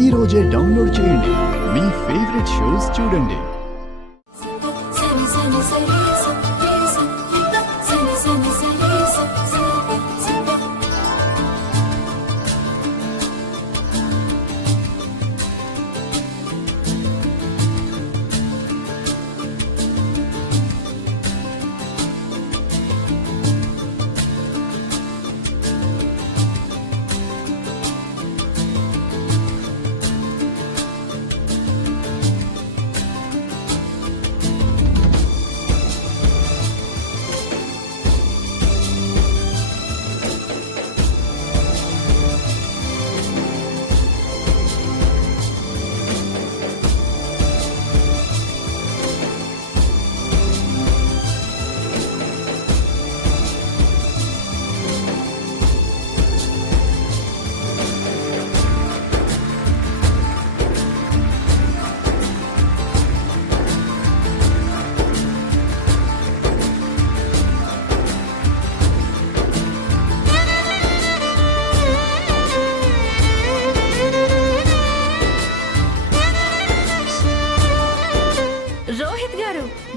ఈ రోజే డౌన్లోడ్ చేయండి. మీ ఫేవరెట్ షోస్ చూడండి.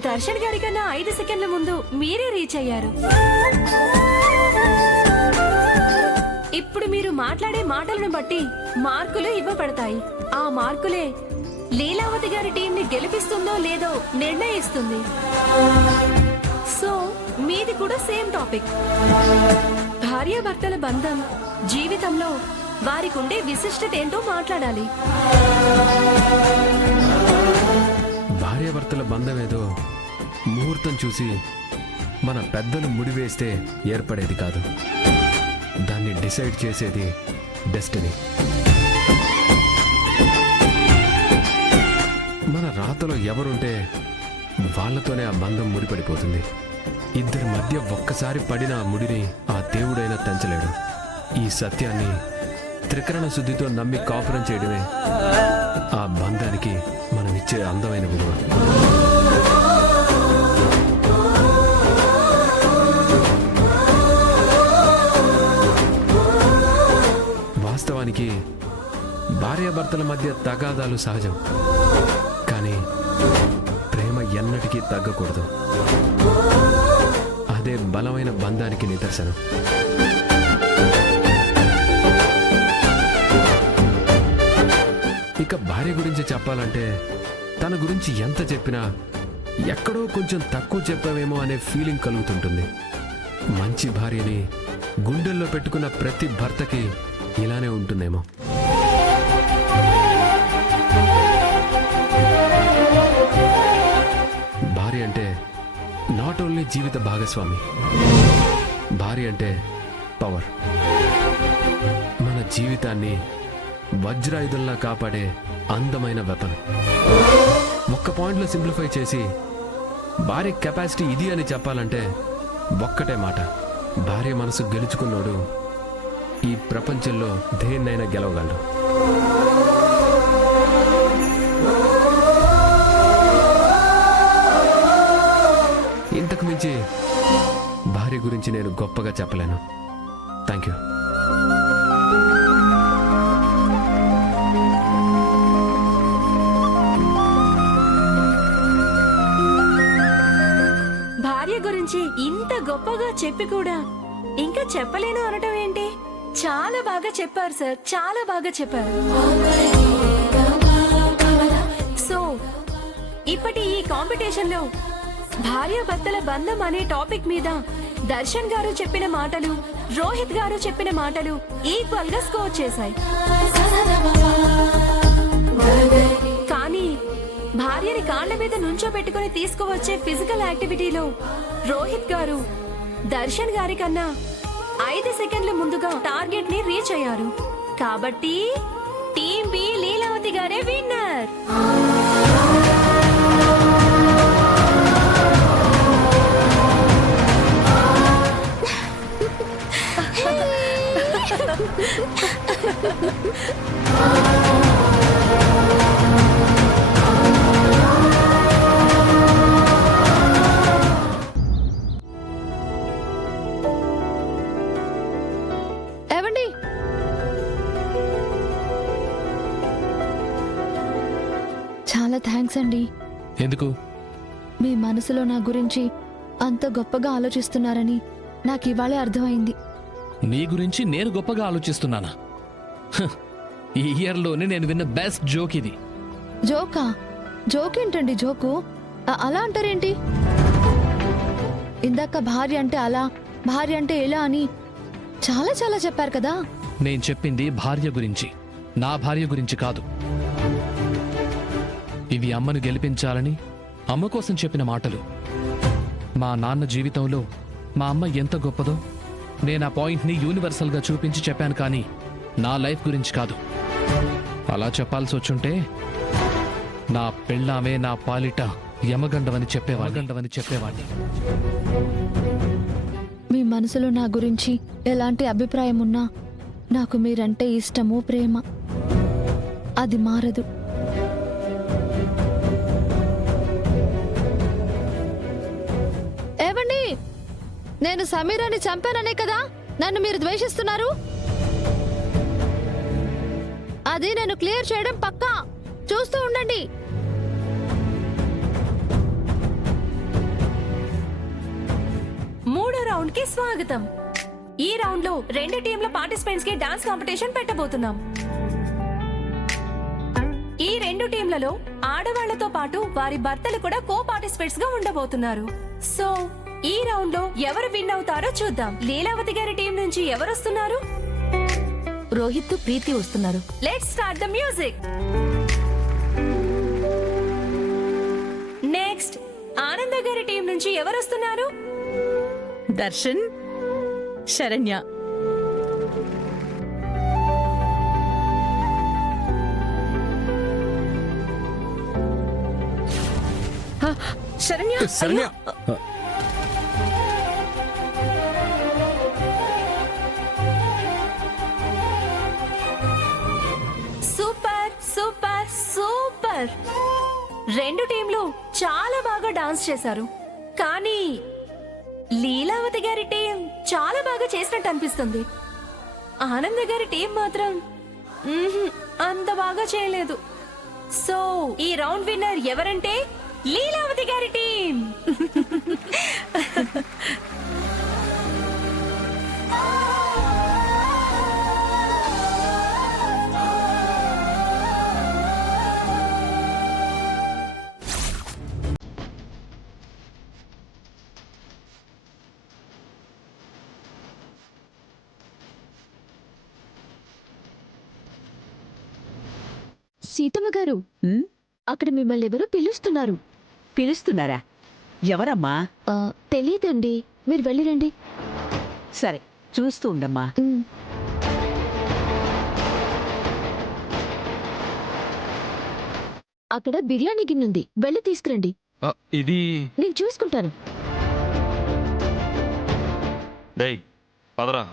దర్శన్ గారి కన్నా 5 సెకండ్ల ముందు మీరే రీచ్ అయ్యారు. ఇప్పుడు మీరు మాట్లాడే మాటలను బట్టి మార్కులు ఇవ్వబడతాయి. ఆ మార్కులే లీలావతి గారి టీంని గెలిపిస్తుందో లేదో నిర్ణయిస్తుంది. సో మీది కూడా సేమ్ టాపిక్. భార్యాభర్తల బంధం జీవితంలో వారికి ఉండే విశిష్టత ఏంటో మాట్లాడాలి. భార్యాభర్తల బంధం ఏదో ముహూర్తం చూసి మన పెద్దలు ముడివేస్తే ఏర్పడేది కాదు. దాన్ని డిసైడ్ చేసేది డెస్టినీ. మన రాతలో ఎవరుంటే వాళ్ళతోనే ఆ బంధం ముడిపడిపోతుంది. ఇద్దరి మధ్య ఒక్కసారి పడిన ఆ ముడిని ఆ దేవుడైనా తెంచలేడు. ఈ సత్యాన్ని త్రికరణ శుద్ధితో నమ్మి కాపురం చేయడమే ఆ బంధానికి మనం ఇచ్చే అందమైన విలువ. వాస్తవానికి భార్యాభర్తల మధ్య తగాదాలు సహజం, కానీ ప్రేమ ఎన్నటికీ తగ్గకూడదు. అదే బలమైన బంధానికి నిదర్శనం. ఇక భార్య గురించి చెప్పాలంటే తన గురించి ఎంత చెప్పినా ఎక్కడో కొంచెం తక్కువ చెప్పామేమో అనే ఫీలింగ్ కలుగుతుంటుంది. మంచి భార్యని గుండెల్లో పెట్టుకున్న ప్రతి భర్తకి ఇలానే ఉంటుందేమో. భార్య అంటే నాట్ ఓన్లీ జీవిత భాగస్వామి, భార్య అంటే పవర్. మన జీవితాన్ని వజ్రాయుధంలా కాపాడే అందమైన వెపన్. ఒక్క పాయింట్లో సింప్లిఫై చేసి భార్య కెపాసిటీ ఇది అని చెప్పాలంటే ఒక్కటే మాట: భార్య మనసు గెలుచుకున్నాడు ఈ ప్రపంచంలో దేన్నైనా గెలవగలడు. ఇంతకు మించి భార్య గురించి నేను గొప్పగా చెప్పలేను. Thank you. భార్య గురించి ఇంత గొప్పగా చెప్పి కూడా ఇంకా చెప్పలేను అనటం ఏంటి? చాలా బాగా చెప్పారు సార్, చాలా బాగా చెప్పారు. సో ఇప్పటి ఈ కాంపిటీషన్ లో భార్యాభర్తల బంధం అనే టాపిక్ మీద దర్శన్ గారు చెప్పిన మాటలు, రోహిత్ గారు చెప్పిన మాటలు ఈక్వల్ గా స్కోర్ చేశాయి. కానీ భార్యని కాళ్ల మీద నుంచోబెట్టుకుని తీసుకువచ్చే ఫిజికల్ యాక్టివిటీలో రోహిత్ గారు దర్శన్ గారి కన్నా 5 సెకండ్ల ముందుగా టార్గెట్ ని రీచ్ అయ్యారు. కాబట్టి టీమ్ బి లీలావతి గారే విన్నర్. చాలా థ్యాంక్స్ అండి. ఎందుకు? మీ మనసులో నా గురించి అంత గొప్పగా ఆలోచిస్తున్నారని నాకు ఇవాళే అర్థమైంది. నీ గురించి నేను గొప్పగా ఆలోచిస్తున్నానా? హ, ఈ ఇయర్లోనే నేను విన్న బెస్ట్ జోక్ ఇది. జోకా? జోక్ ఏంటండి జోకు? అలా అంటారేంటి? ఇందాక భార్య అంటే అలా, భార్య అంటే ఇలా అని చాలా చాలా చెప్పారు కదా. నేను చెప్పింది భార్య గురించి, నా భార్య గురించి కాదు. ఇవి అమ్మను గెలిపించాలని అమ్మ కోసం చెప్పిన మాటలు. మా నాన్న జీవితంలో మా అమ్మ ఎంత గొప్పదో నేను ఆ పాయింట్ని యూనివర్సల్గా చూపించి చెప్పాను, కానీ నా లైఫ్ గురించి కాదు. అలా చెప్పాల్సి వచ్చుంటే నా పెళ్ళామే నా పాలిట యమగండవని చెప్పేవాడిని. మీ మనసులో నా గురించి ఎలాంటి అభిప్రాయం ఉన్నా నాకు మీరంటే ఇష్టము, ప్రేమ. అది మారదు. ఏవండి, నేను సమీరాని చంపాననే కదా నన్ను మీరు ద్వేషిస్తున్నారు? అది నేను క్లియర్ చేయడం పక్కా. చూస్తూ ఉండండి. మూడో రౌండ్ కి స్వాగతం. ఈ రౌండ్ లో రెండు టీంల పార్టిసిపెంట్స్ కి డాన్స్ కాంపిటీషన్ పెట్టబోతున్నాం. ఈ రెండు టీంలలో ఆడవాళ్లతో పాటు వారి భర్తలు కూడా కో పార్టిసిపెంట్స్ గా ఉండబోతున్నారు. సో ఈ రౌండ్ లో ఎవరు విన్ అవుతారో చూద్దాం. లీలావతి గారి టీం నుంచి ఎవరు వస్తున్నారు? రోహిత్, ప్రీతి వస్తున్నారు. Let's start the music. Next ఆనంద గారి టీం నుంచి ఎవరు వస్తున్నారు? Darshan, Saranya. Saranya, Saranya, super super super. రెండు టీంలు చాలా బాగా డాన్స్ చేశారు, కానీ లీలావతి గారి టీం చాలా బాగా చేసినట్టు అనిపిస్తుంది. ఆనంద గారి టీం మాత్రం అంత బాగా చేయలేదు. సో ఈ రౌండ్ విన్నర్ ఎవరంటే లీలావతి గారి టీం. సీతమ్మ గారు, అక్కడ మిమ్మల్ని ఎవరో పిలుస్తున్నారు. పిలుస్తున్నారా? ఎవరమ్మా? తెలీదండి, మీరు వెళ్ళిరండి. సరే, చూస్తూ ఉండమ్మా. అక్కడ బిర్యానీ గిన్నుంది, వెళ్ళి తీసుకురండి. ఇది నేను చూసుకుంటాను. డేయ్ పదరా.